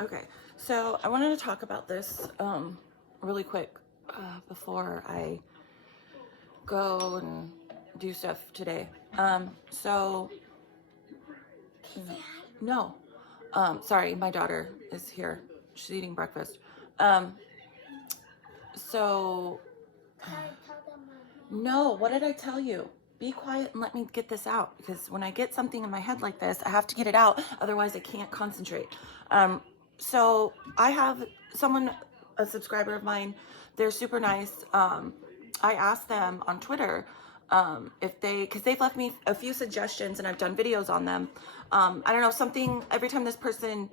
Okay, so I wanted to talk about this really quick before I go and do stuff today. So no, sorry, my daughter is here. She's eating breakfast. So no, what did I tell you? Be quiet and let me get this out, because when I get something in my head like this, I have to get it out. Otherwise, I can't concentrate. So I have someone, a subscriber of mine, they're super nice. I asked them on Twitter if because they've left me a few suggestions and I've done videos on them. I don't know, something, every time this person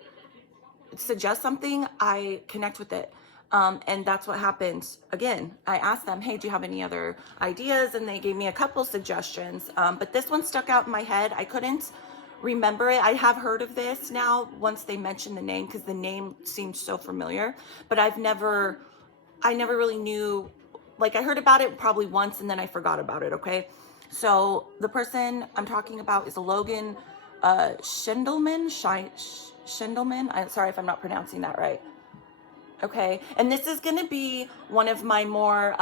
suggests something, I connect with it. And that's what happened. Again, I asked them, hey, do you have any other ideas? And they gave me a couple suggestions. But this one stuck out in my head. I couldn't remember it. I have heard of this now once they mentioned the name, because the name seemed so familiar. But I never really knew, like I heard about it probably once and then I forgot about it, okay? So the person I'm talking about is Logan Schiendelman. Schiendelman. I'm sorry if I'm not pronouncing that right. Okay, and this is going to be one of my more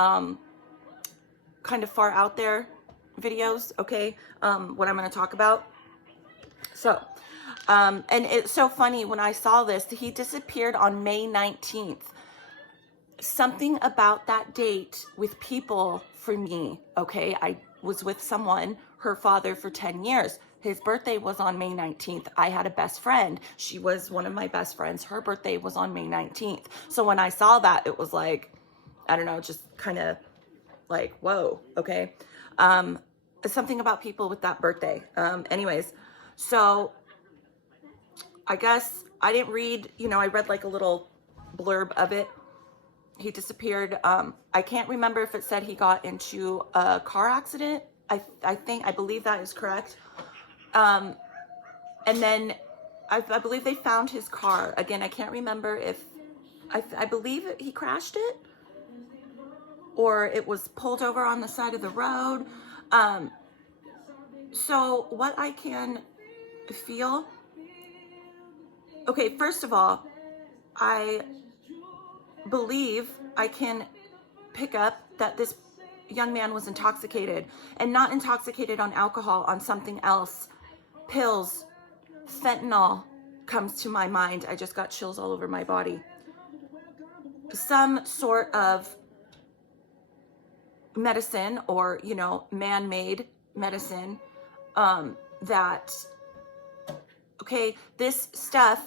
kind of far out there videos, okay, what I'm going to talk about. So, and it's so funny, when I saw this, he disappeared on May 19th. Something about that date with people for me, okay, I was with someone, her father, for 10 years. His birthday was on May 19th. I had a best friend. She was one of my best friends. Her birthday was on May 19th. So when I saw that, it was like, I don't know, just kind of like, whoa, okay. Something about people with that birthday. Anyways, so I guess I didn't read, I read like a little blurb of it. He disappeared. I can't remember if it said he got into a car accident. I believe that is correct. And then I believe they found his car. Again, I can't remember if, I believe he crashed it or it was pulled over on the side of the road. So what I can feel, okay, first of all, I believe I can pick up that this young man was intoxicated, and not intoxicated on alcohol, on something else. Pills, fentanyl comes to my mind. I just got chills all over my body. Some sort of medicine, or, man-made medicine, that, okay, this stuff,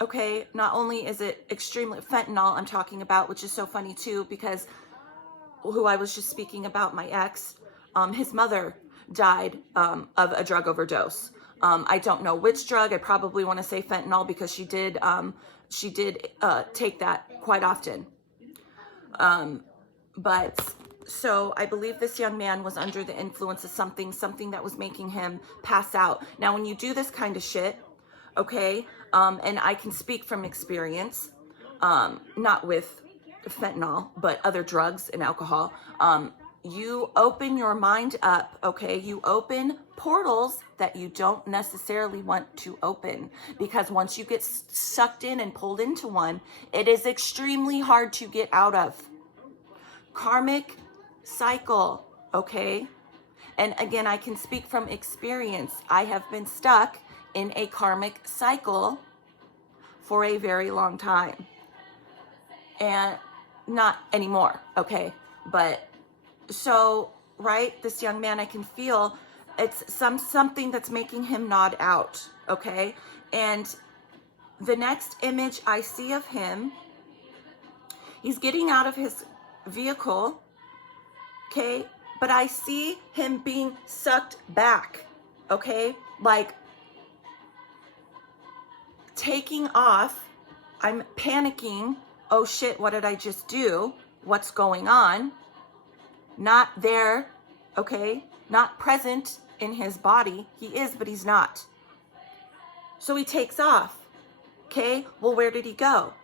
okay, not only is it extremely, fentanyl I'm talking about, which is so funny too, because who I was just speaking about, my ex, his mother died of a drug overdose. I don't know which drug. I probably want to say fentanyl, because she did take that quite often. But so I believe this young man was under the influence of something that was making him pass out. Now, when you do this kind of shit, okay, and I can speak from experience, not with fentanyl, but other drugs and alcohol, you open your mind up, okay? You open portals that you don't necessarily want to open, because once you get sucked in and pulled into one, it is extremely hard to get out of. Karmic cycle, okay? And again, I can speak from experience. I have been stuck in a karmic cycle for a very long time. And not anymore, okay? But so, right, this young man, I can feel it's something that's making him nod out, okay? And the next image I see of him, he's getting out of his vehicle, okay? But I see him being sucked back, okay? Like taking off. I'm panicking. Oh shit, what did I just do? What's going on? Not there, okay? Not present in his body. He is, but he's not. So he takes off, okay? Well, where did he go?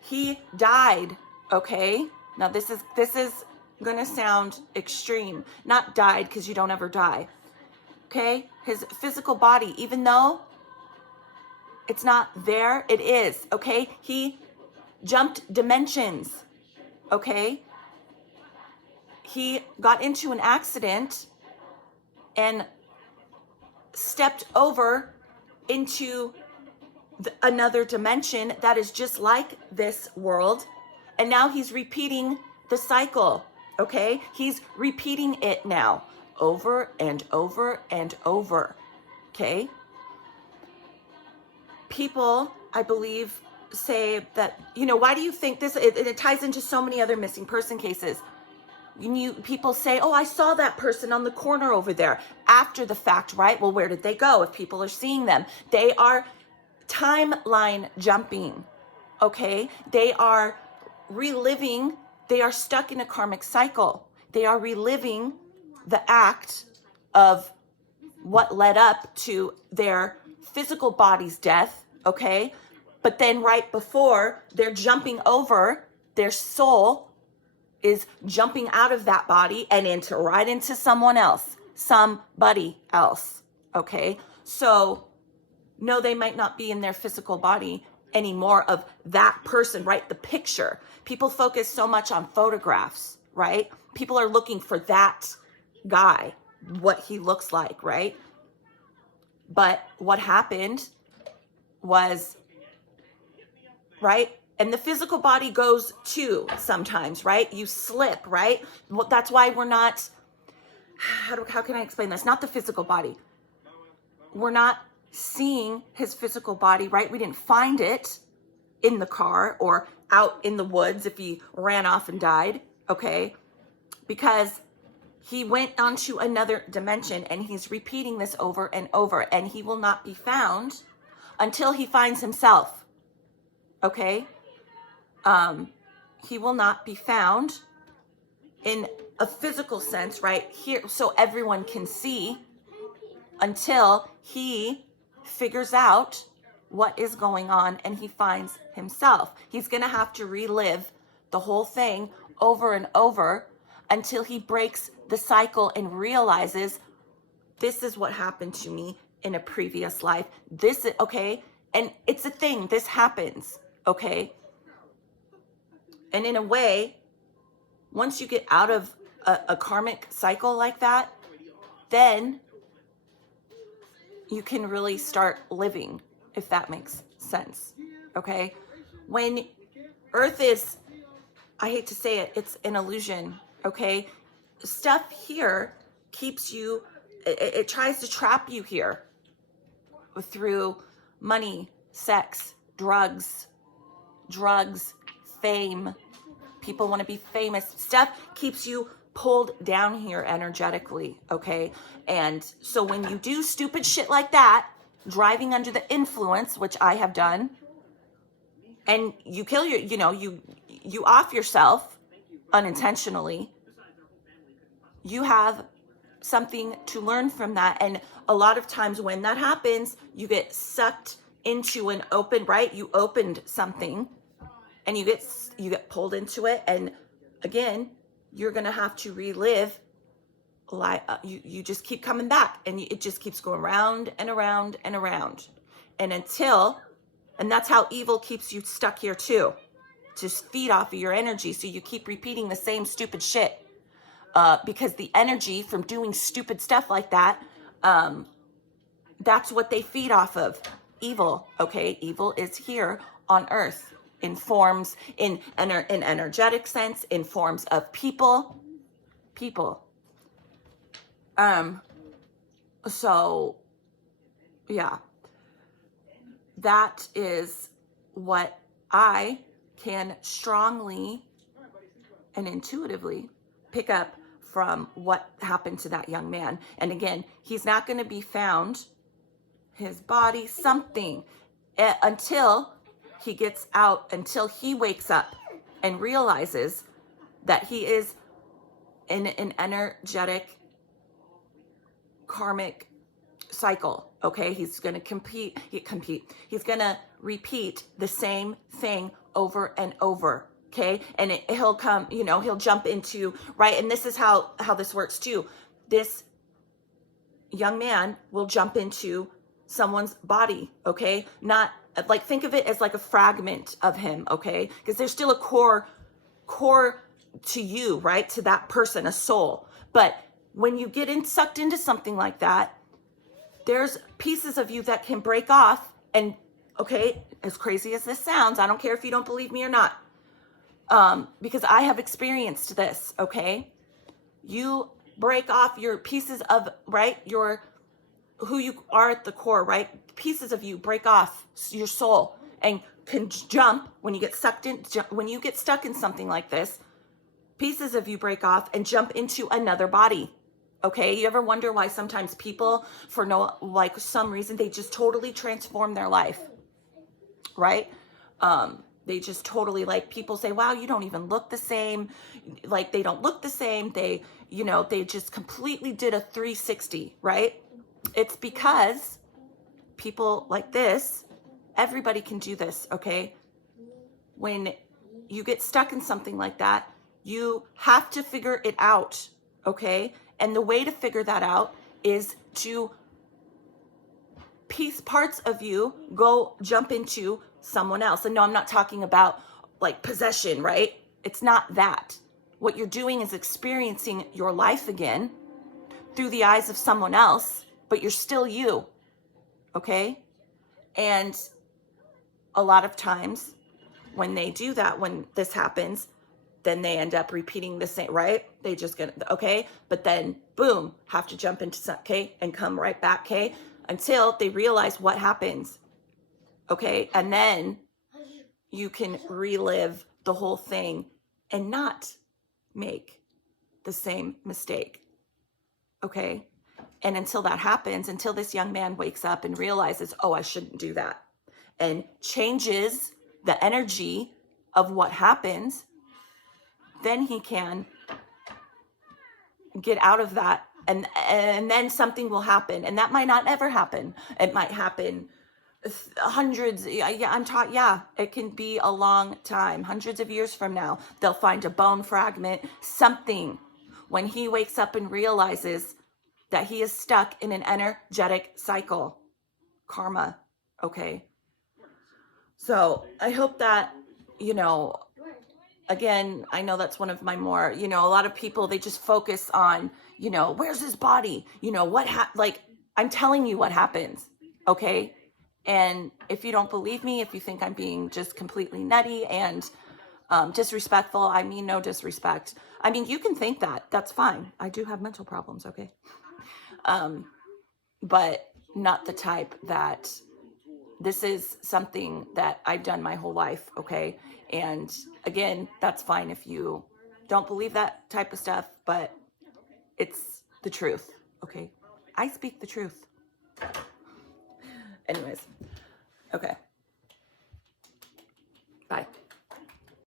He died, okay? Now this is gonna sound extreme. Not died, because you don't ever die, okay? His physical body, even though It's not there. It is, okay? He jumped dimensions, okay? He got into an accident and stepped over into another dimension that is just like this world. And now he's repeating the cycle, okay? He's repeating it now over and over and over, okay? People, I believe, say that, you know, why do you think this, it ties into so many other missing person cases. People say, oh, I saw that person on the corner over there after the fact, right? Well, where did they go? If people are seeing them, they are timeline jumping, okay? They are reliving, they are stuck in a karmic cycle. They are reliving the act of what led up to their physical body's death, okay? But then right before, they're jumping over, their soul is jumping out of that body and right into someone else, somebody else, okay? So no, they might not be in their physical body anymore of that person, right? The picture. People focus so much on photographs, right? People are looking for that guy, what he looks like, right? But what happened was, right? And the physical body goes too sometimes, right? You slip, right? Well, that's why we're not, how can I explain this? Not the physical body. We're not seeing his physical body, right? We didn't find it in the car or out in the woods if he ran off and died, okay? Because he went onto another dimension and he's repeating this over and over, and he will not be found until he finds himself, okay? He will not be found in a physical sense right here so everyone can see until he figures out what is going on and he finds himself. He's going to have to relive the whole thing over and over until he breaks the cycle and realizes this is what happened to me in a previous life. This is, okay? And it's a thing. This happens, okay? And in a way, once you get out of a karmic cycle like that, then you can really start living, if that makes sense, okay? When Earth is, I hate to say it, it's an illusion, okay? Stuff here keeps you, it tries to trap you here through money, sex, drugs, fame. People want to be famous. Stuff keeps you pulled down here energetically, okay? And so when you do stupid shit like that, driving under the influence, which I have done, and you kill your, you off yourself unintentionally, you have something to learn from that. And a lot of times when that happens, you get sucked into an open, right? You opened something and you get pulled into it. And again, you're going to have to relive, you just keep coming back, and it just keeps going round and around and around. And that's how evil keeps you stuck here too, to feed off of your energy. So you keep repeating the same stupid shit, because the energy from doing stupid stuff like that, that's what they feed off of. Evil, okay? Evil is here on Earth in forms, in energetic sense, in forms of people. So yeah, that is what I can strongly and intuitively pick up from what happened to that young man. And again, he's not going to be found, his body, something, until he gets out, until he wakes up and realizes that he is in an energetic karmic cycle, okay? He's going to he's going to repeat the same thing over and over, okay? And he'll come, he'll jump into, right? And this is how this works too. This young man will jump into someone's body, okay? Not like, think of it as like a fragment of him, okay? Because there's still a core to you, right? To that person, a soul. But when you get sucked into something like that, there's pieces of you that can break off. And okay, as crazy as this sounds, I don't care if you don't believe me or not, because I have experienced this, okay? You break off your pieces of, right, your who you are at the core, right? Pieces of you break off your soul and can jump when you get sucked in. When you get stuck in something like this, pieces of you break off and jump into another body. Okay, you ever wonder why sometimes people, for some reason, they just totally transform their life, right? They just totally, like, people say, wow, you don't even look the same. Like, they don't look the same. They just completely did a 360, right? It's because people like this, everybody can do this, okay? When you get stuck in something like that, you have to figure it out, okay? And the way to figure that out is to parts of you jump into someone else. And no, I'm not talking about like possession, right? It's not that. What you're doing is experiencing your life again through the eyes of someone else, but you're still you, okay? And a lot of times when they do that, when this happens, then they end up repeating the same, right? They just get, okay? But then, boom, have to jump into some, okay? And come right back, okay? Until they realize what happens, okay? And then you can relive the whole thing and not make the same mistake, okay? And until that happens, until this young man wakes up and realizes, oh, I shouldn't do that, and changes the energy of what happens, then he can get out of that, and then something will happen. And that might not ever happen. It might happen hundreds, it can be a long time, hundreds of years from now. They'll find a bone fragment, something, when he wakes up and realizes that he is stuck in an energetic cycle, karma, okay? So I hope that, again, I know that's one of my more, a lot of people, they just focus on, where's his body? I'm telling you what happens, okay? And if you don't believe me, if you think I'm being just completely nutty and disrespectful, I mean no disrespect. I mean, you can think that. That's fine. I do have mental problems, okay? But not the type that, this is something that I've done my whole life, okay? And again, that's fine if you don't believe that type of stuff, but it's the truth, okay? I speak the truth. Anyways, okay.